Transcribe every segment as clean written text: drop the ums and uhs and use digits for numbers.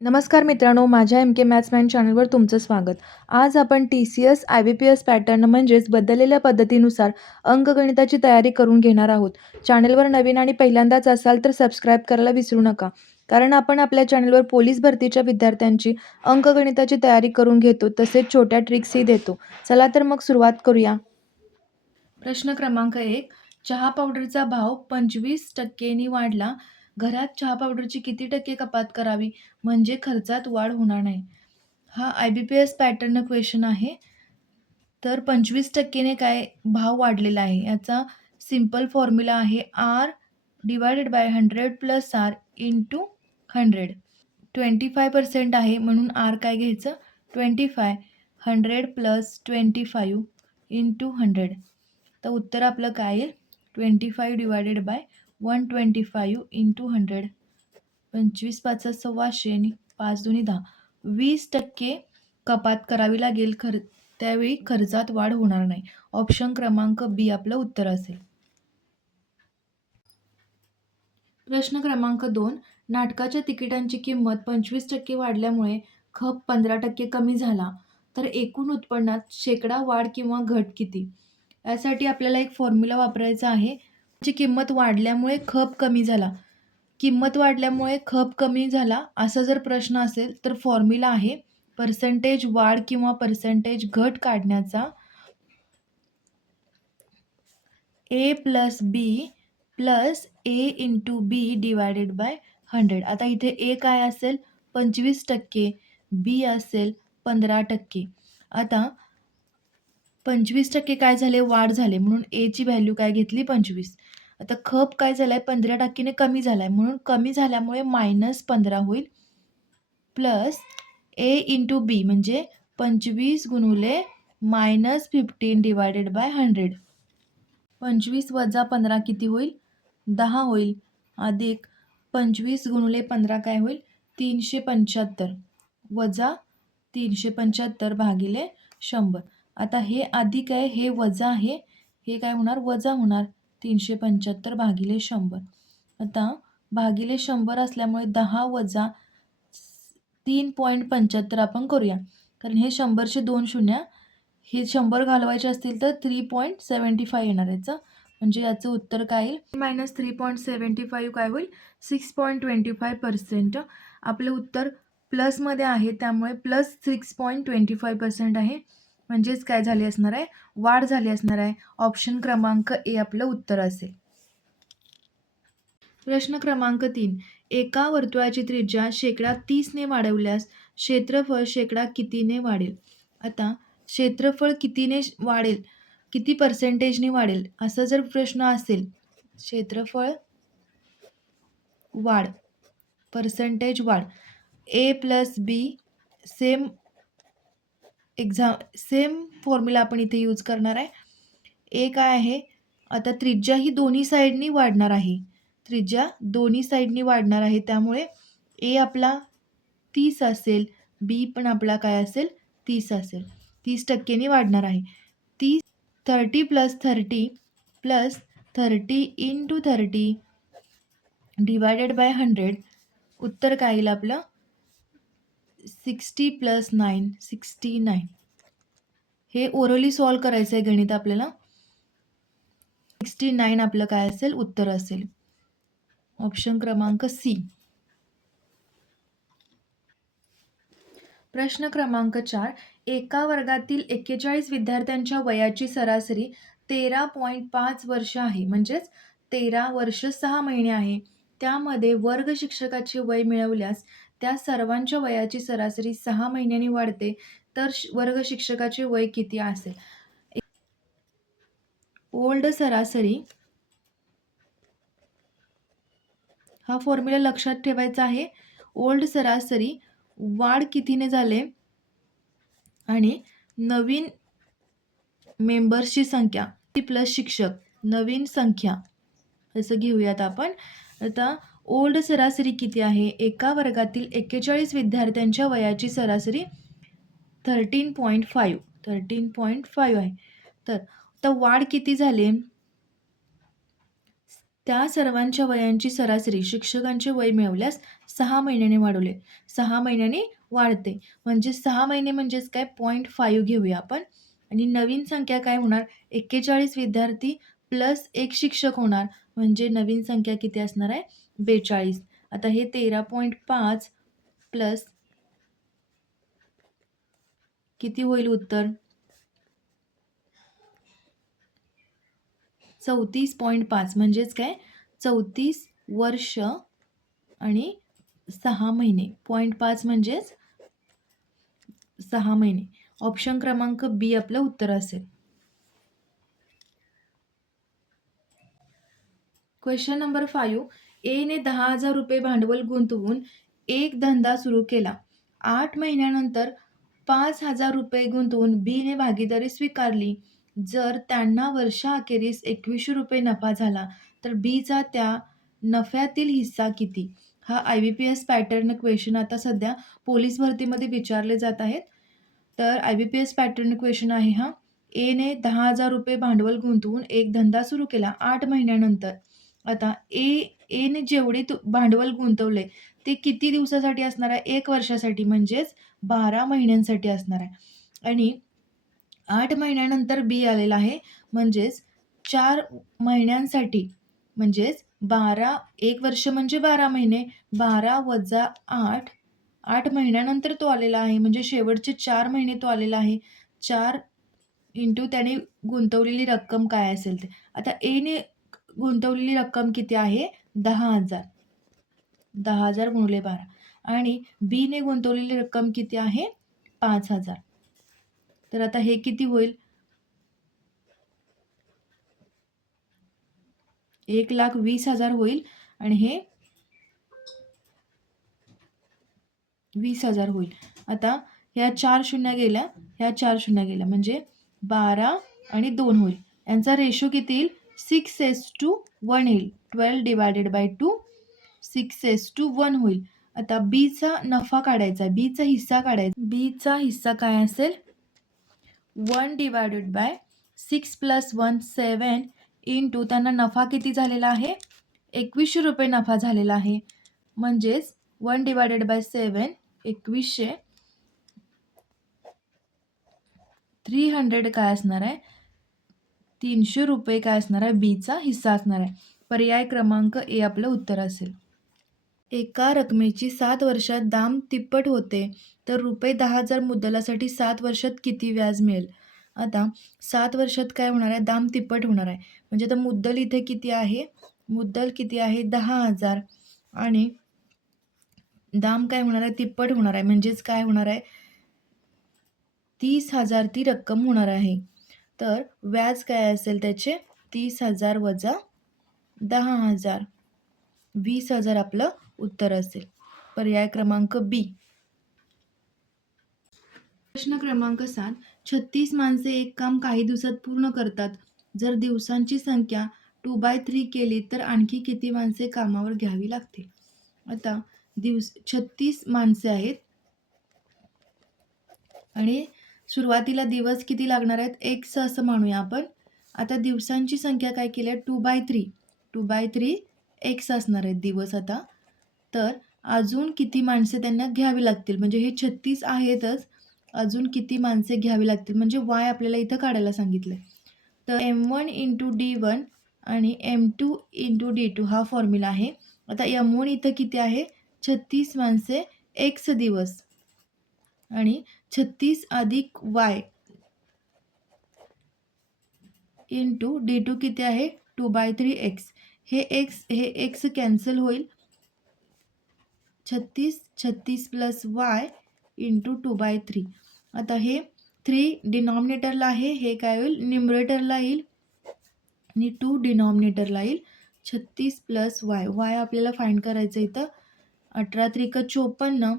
नमस्कार मित्रांनो, माझ्या एम के मॅथ्स माइंड चॅनलवर तुमचं स्वागत. आज आपण TCS IBPS पॅटर्न म्हणजेच बदललेल्या पद्धतीनुसार अंकगणिताची तयारी करून घेणार आहोत. चॅनलवर नवीन आणि पहिल्यांदाच असाल तर सबस्क्राईब करायला विसरू नका. कारण आपण आपल्या चॅनलवर पोलीस भरतीच्या विद्यार्थ्यांची अंकगणिताची तयारी करून घेतो, तसेच छोट्या ट्रिक्सही देतो. चला तर मग सुरुवात करूया. प्रश्न क्रमांक 1. चहा पावडरचा भाव 25% नी वाढला. घरात चहा पावडरची किती टक्के कपात करावी म्हणजे खर्चात वाढ होणार नाही? हा IBPS पॅटर्न क्वेश्चन आहे. तर 25% ने काय भाव वाढलेला आहे याचा सिंपल फॉर्म्युला आहे R divided by 100 plus R into 100. 25% आहे म्हणून R काय घ्यायचं 25, 100 प्लस 25 इंटू 100. तर उत्तर आपलं काय येईल 25 डिवायडेड बाय 125 इंटू 100. 25 पाचा 125 आणि 5 दुनी 10. 20% कपात करावी लागेल त्यावेळी खर्चात वाढ होणार नाही. ऑप्शन क्रमांक बी आपलं उत्तर असेल. प्रश्न क्रमांक 2. नाटकाच्या तिकिटांची किंमत 25% वाढल्यामुळे खप 15% कमी झाला तर एकूण उत्पन्नात शेकडा वाढ किंवा घट किती? यासाठी आपल्याला एक फॉर्म्युला वापरायचा आहे. ची किंमत वाढल्यामुळे खप कमी झाला. किंमत वाढल्यामुळे खप कमी झाला असा जर प्रश्न असेल तर फॉर्म्युला आहे पर्सेंटेज वाढ किंवा पर्सेंटेज घट काढण्याचा A plus B plus A into B divided by 100. आता इथे A काय असेल 25%, बी असेल 15%. आता 25% काय झाले वाढ झाले म्हणून Aची व्हॅल्यू काय घेतली 25. आता खप काय झालाय 15% ने कमी झालाय म्हणून कमी झाल्यामुळे -15 होईल प्लस A इंटू बी म्हणजे 25 गुणुले -15 डिवायडेड बाय 100. 25 वजा 15 किती होईल 10 होईल अधिक 25 गुणुले 15 काय होईल 375 वजा 375 भागिले 100. आता हे अधिक आहे हे वजा आहे हे काय होणार वजा होणार 375 भागिले 100. आता भागिले 100 असल्यामुळे 10 वजा 3.75 आपण करूया कारण हे 100चे 2 शून्य हे 100 घालवायचे असतील तर 3.75 येणार याचं म्हणजे याचं उत्तर काय येईल -3.75 काय होईल 6.25%. आपलं उत्तर प्लसमध्ये आहे त्यामुळे प्लस 6.25% आहे म्हणजेच काय झाली असणार आहे वाढ झाली असणार आहे. ऑप्शन क्रमांक ए आपलं उत्तर असेल. प्रश्न क्रमांक 3. एका वर्तुळाची त्रिज्या शेकडा 30 ने वाढवल्यास क्षेत्रफळ शेकडा कितीने वाढेल? आता क्षेत्रफळ कितीने वाढेल किती पर्सेंटेजने वाढेल असा जर प्रश्न असेल क्षेत्रफळ वाढ पर्सेंटेज वाढ A plus B same formula आपण इथे यूज करणार आहे. ए काय आहे आता त्रिज्या ही दोन्ही साईडनी वाढणार आहे. त्रिज्या दोन्ही साईडनी वाढणार आहे त्यामुळे ए आपला 30 असेल बी पण आपला काय असेल 30 असेल 30% वाढणार आहे. 30 प्लस 30 इंटू 30 डिवायडेड बाय 100. उत्तर काय येईल आपलं 60 प्लस 9 69. हे ओरली सॉल्व करायचं आहे गणित आपल्याला 69 आपलं काय असेल उत्तर असेल. ऑप्शन क्रमांक सी. प्रश्न क्रमांक 4. एका वर्गातील 41 विद्यार्थ्यांच्या वयाची सरासरी 13.5 वर्ष आहे म्हणजेच 13 वर्ष 6 महिने आहे. त्यामध्ये वर्ग शिक्षकाचे वय मिळवल्यास त्या सर्वांच्या वयाची सरासरी 6 महिन्यांनी वाढते तर वर्ग शिक्षकाचे वय किती असेल? ओल्ड सरासरी हा फॉर्म्युला लक्षात ठेवायचा आहे. ओल्ड सरासरी वाढ कितीने झाले आणि नवीन मेंबर्सची संख्या प्लस शिक्षक नवीन संख्या असं घेऊयात आपण. आता ओल्ड सरासरी किती आहे एका वर्गातील 41 विद्यार्थ्यांच्या वयाची सरासरी 13.5 आहे. तर आता वाढ किती झाले त्या सर्वांच्या वयांची सरासरी शिक्षकांचे वय मिळवल्यास 6 महिन्याने वाढवले. 6 महिन्याने वाढते. म्हणजे 6 महिने म्हणजेच काय 0.5 घेऊया आपण आणि नवीन संख्या काय होणार 41 विद्यार्थी प्लस 1 शिक्षक होणार. म्हणजे नवीन संख्या किती असणार आहे 42. आता हे 13.5 प्लस किती होईल उत्तर 34.5 म्हणजेच काय 34 वर्ष आणि 6 महिने. 0.5 म्हणजेच 6 महिने. ऑप्शन क्रमांक बी आपलं उत्तर असेल. Question number 5. ए ने 10,000 रुपये भांडवल गुंतवून एक धंदा सुरू केला. 8 महिन्यानंतर 5,000 रुपये गुंतवून बी ने भागीदारी स्वीकारली. जर त्यांना वर्षाअखेरीस 2100 रुपये नफा झाला तर बीचा त्या नफ्यातील हिस्सा किती? हा IBPS पॅटर्न क्वेश्चन आता सध्या पोलीस भरतीमध्ये विचारले जात आहेत. तर IBPS पॅटर्न क्वेश्चन आहे हा. ए ने 10,000 रुपये भांडवल गुंतवून एक धंदा सुरू केला 8 महिन्यानंतर. आता एने जेवढे भांडवल गुंतवले ते किती दिवसासाठी असणार आहे 1 वर्षासाठी म्हणजेच 12 महिन्यांसाठी असणार आहे आणि 8 महिन्यानंतर बी आलेला आहे म्हणजेच 4 महिन्यांसाठी म्हणजेच 1 वर्ष म्हणजे 12 महिने 12 वजा 8 8 महिन्यानंतर तो आलेला आहे म्हणजे शेवटचे 4 महिने तो आलेला आहे. 4 इंटू त्याने गुंतवलेली रक्कम काय असेल ते. आता एने गुंतवलेली रक्कम किती आहे 10,000. 10,000 गुणिले 12 आणि बी ने गुंतवलेली रक्कम किती आहे 5,000. तर आता हे किती होईल 1,20,000 होईल आणि हे 20,000 होईल. आता ह्या 4 शून्य गेल्या, ह्या 4 शून्य गेल्या म्हणजे 12 आणि 2 होईल. यांचा रेशो किती येईल 6:1 येईल. 12 डिवायडेड बाय 2 6:1 होईल. आता बीचा नफा काढायचा, बीचा हिस्सा काढायचा. बीचा हिस्सा काय असेल 1 डिवायडेड बाय 6 + 1 7 इंटू त्यांना नफा किती झालेला आहे 2100 रुपये नफा झालेला आहे. म्हणजेच 1 डिवायडेड बाय 7 2100 300 काय असणार आहे 300 रुपये काय असणार आहे बीचा हिस्सा असणार आहे. पर्याय क्रमांक ए आपलं उत्तर असेल. एका रकमेची 7 वर्षात दाम तिप्पट होते तर रुपये 10,000 मुद्दलासाठी 7 वर्षात किती व्याज मिळेल? आता 7 वर्षात काय होणार आहे दाम तिप्पट होणार आहे. म्हणजे आता मुद्दल इथे किती आहे मुद्दल किती आहे 10,000 आणि दाम काय होणार आहे तिप्पट होणार आहे म्हणजेच काय होणार आहे 30,000 ती रक्कम होणार आहे. तर व्याज काय असेल त्याचे 30,000 वजा 10,000 20,000 आपलं उत्तर असेल. पर्याय क्रमांक बी. प्रश्न क्रमांक 7. 36 माणसे एक काम काही दिवसात पूर्ण करतात. जर दिवसांची संख्या 2/3 केली तर आणखी किती माणसे कामावर घ्यावी लागतील? आता 36 माणसे आहेत आणि सुरुवातीला दिवस किती लागणार आहेत x असं मानूया आपण. आता दिवसांची संख्या काय केली आहे 2/3 x असणार आहेत दिवस आता. तर अजून किती माणसे त्यांना घ्यावी लागतील म्हणजे हे 36 आहेतच अजून किती माणसे घ्यावी लागतील म्हणजे y आपल्याला इथं काढायला सांगितलं आहे. तर M1 × D1 आणि M2 × D2 हा फॉर्म्युला आहे. आता M1 इथं किती आहे 36 माणसे x दिवस आणि 36 अधिक y इंटू D2 किती आहे 2/3 x. हे x कॅन्सल होईल 36 + y इंटू 2/3. आता हे 3 डिनॉमिनेटरला आहे हे काय होईल न्यूमरेटरला येईल आणि 2 डिनॉमिनेटरला येईल. 36 + y आपल्याला फाइंड करायचं इथं 18 त्रिक 54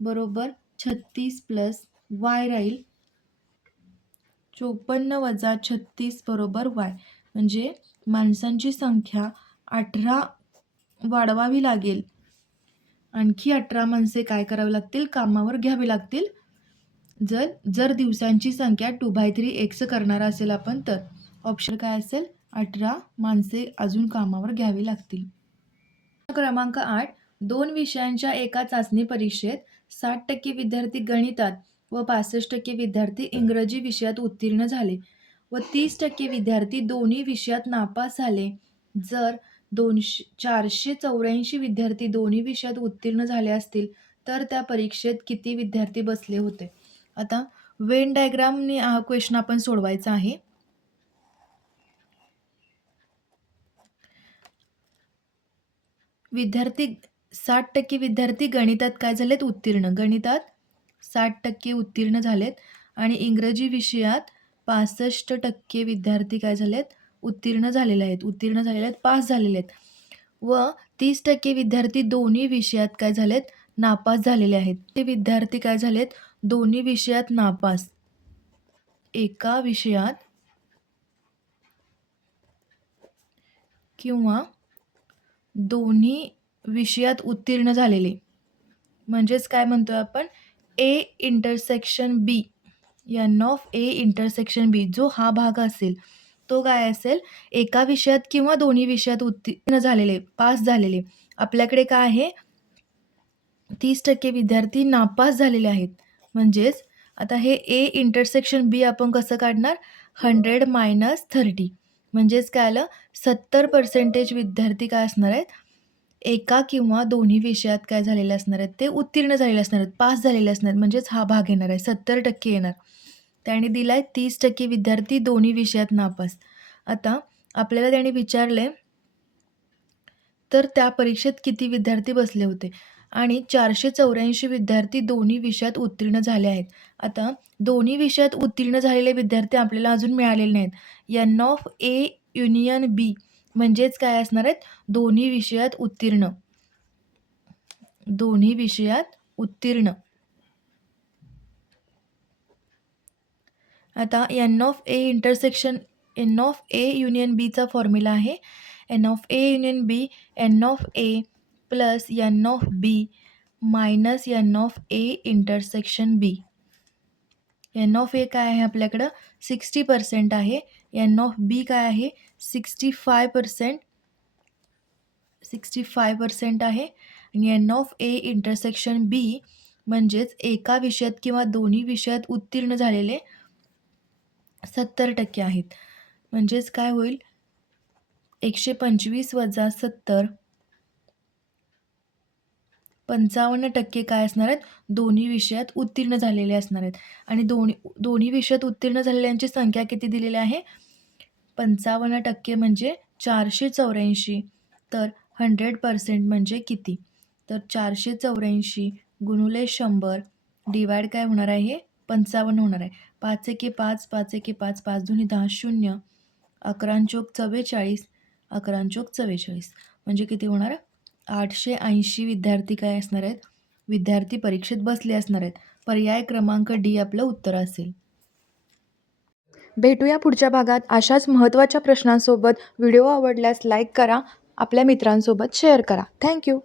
बरोबर 36 + y राहील 54 वजा 36 बरोबर y म्हणजे माणसांची संख्या 18 वाढवावी लागेल. आणखी 18 माणसे काय करावी लागतील कामावर घ्यावी लागतील जर दिवसांची संख्या 2/3 x करणार असेल आपण तर. ऑप्शन काय असेल 18 माणसे अजून कामावर घ्यावी लागतील. क्रमांक 8. 2 विषयांच्या एका चाचणी परीक्षेत 60% विद्यार्थी गणितात व 65% विद्यार्थी इंग्रजी विषयात उत्तीर्ण झाले व 30% विद्यार्थी दोन्ही विषयात नापास झाले. जर 484 विद्यार्थी दोन्ही विषयात उत्तीर्ण झाले असतील तर त्या परीक्षेत किती विद्यार्थी बसले होते? आता वेन डायग्रामने हा क्वेश्चन आपण सोडवायचा आहे. विद्यार्थी 60% विद्यार्थी गणितात काय झालेत? उत्तीर्ण. गणितात 60% उत्तीर्ण झालेत आणि इंग्रजी विषयात 65% विद्यार्थी काय झालेत? उत्तीर्ण झालेले आहेत, पास झालेले आहेत व 30% विद्यार्थी दोन्ही विषयात काय झालेत? नापास झालेले आहेत. ते विद्यार्थी काय झालेत? दोन्ही विषयात नापास. एका विषयात किंवा दोन्ही विषयात उत्तीर्ण झालेले, म्हणजेच काय म्हणतोय आपण? A intersection B, N of A intersection B, जो हा भाग असेल तो काय असेल? एका विषयात किंवा दोन्ही विषयात उत्तीर्ण झालेले, पास झालेले. आपल्याकडे काय आहे? 30% विद्यार्थी नापास झालेले आहेत. म्हणजेच आता हे ए इंटरसेक्शन बी आपण कसं काढणार? 100 - 30. म्हणजेच काय आलं? 70% विद्यार्थी काय असणार आहेत? एका किंवा दोन्ही विषयात काय झालेले असणार आहेत? ते उत्तीर्ण झालेले असणार आहेत, पास झालेले असणार आहेत. म्हणजेच हा भाग येणार आहे, 70% येणार. त्याने दिलाय 30% विद्यार्थी दोन्ही विषयात नापास. आता आपल्याला त्याने विचारले तर त्या परीक्षेत किती विद्यार्थी बसले होते आणि 484 विद्यार्थी दोन्ही विषयात उत्तीर्ण झाले आहेत. आता दोन्ही विषयात उत्तीर्ण झालेले विद्यार्थी आपल्याला अजून मिळालेले नाहीत. एन ऑफ ए युनियन बी म्हणजेच काय असणार आहेत? दोन्ही विषयात उत्तीर्ण. दोन्ही विषयात उत्तीर्ण. आता एन ऑफ ए युनियन बीचा फॉर्म्युला आहे N of A union B, N of A plus N of B minus N of A intersection B. N of A काय आहे आपल्याकडं? 60% आहे. एन ऑफ बी काय आहे? 65% आहे आणि एन ऑफ ए इंटरसेक्शन बी म्हणजेच एका विषयात किंवा दोन्ही विषयात उत्तीर्ण झालेले 70% आहेत. म्हणजेच काय होईल? 125 वजा 70, 55% काय असणार आहेत? दोन्ही विषयात उत्तीर्ण झालेले असणार आहेत. आणि दोन्ही विषयात उत्तीर्ण झालेल्यांची संख्या किती दिलेली आहे? 55% म्हणजे 484. तर 100% म्हणजे किती? तर 484 गुणुले 100 डिवाइड काय होणार आहे? 55 होणार आहे. 5 एके 5, 5 एके 5, 5 दुनी 10, 0, 11 चोक 44, 11 चोक 44 म्हणजे किती होणार? 880 विद्यार्थी काय असणार आहेत? विद्यार्थी परीक्षेत बसले असणार आहेत. पर्याय क्रमांक डी आपलं उत्तर असेल. भेटूया पुढच्या भागात अशाच महत्त्वाच्या प्रश्नांसोबत. व्हिडिओ आवडल्यास लाईक करा, आपल्या मित्रांसोबत शेअर करा. थँक्यू.